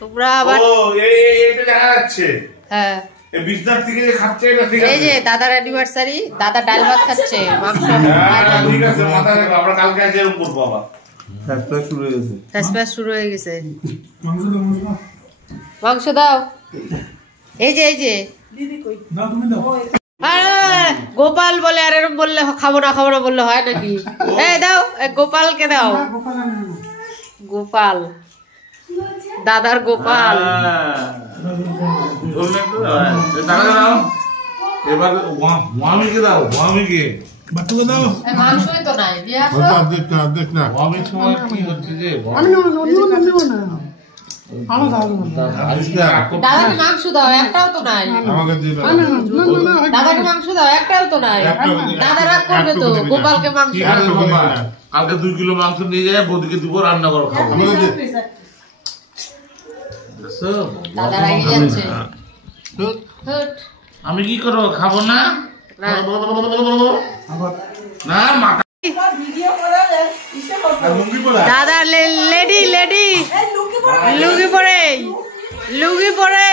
তোমরা আবার এটা দেখা যাচ্ছে। হ্যাঁ এই বিজনেস থেকে যে খাচ্ছে এটা ঠিক আছে। এই যে দাদার অ্যানিভার্সারি, দাদা ডাল ভাত খাচ্ছে, মাংস। হ্যাঁ ঠিক আছে, মাথায় রাখো, আমরা কালকে আজ এরকম করবো আবার। ফ্যাসফ্যাস শুরু হয়ে গেছে। ফ্যাসফ্যাস শুরু হয়ে গেছে। মাংস দাও। এই যে দিদি কই দাও, তুমি দাও। গোপাল বলে, আর এরকম বললে খাবো না বললে হয় নাকি? এই দাও, গোপালকে দাও। গোপাল, দাদার গোপাল। এবার ওয়ামিকে দাও, ওয়ামিকে বাটুকে দাও। মাংসই তো নাই, দিয়ে আসো। দেখ না ওয়ামির সময় কি হচ্ছে যে আমি নেব না। আমার দাও না। দাদাকে মাংস দাও, একটাও তো নাই। আমাকে দিবে না। দাদাকে মাংস দাও, একটাও তো নাই। দাদা রাগ করবে তো, গোপালকে মাংস দাও। কালকে 2 কিলো মাংস নিয়ে যায়, বৌদিকে দিব, রান্না করো, খাবো। দাদা রাগে যাচ্ছে। আমি কি করবো, খাবো না? না। না মাথা দাদা লেডি লুঙ্গি পরে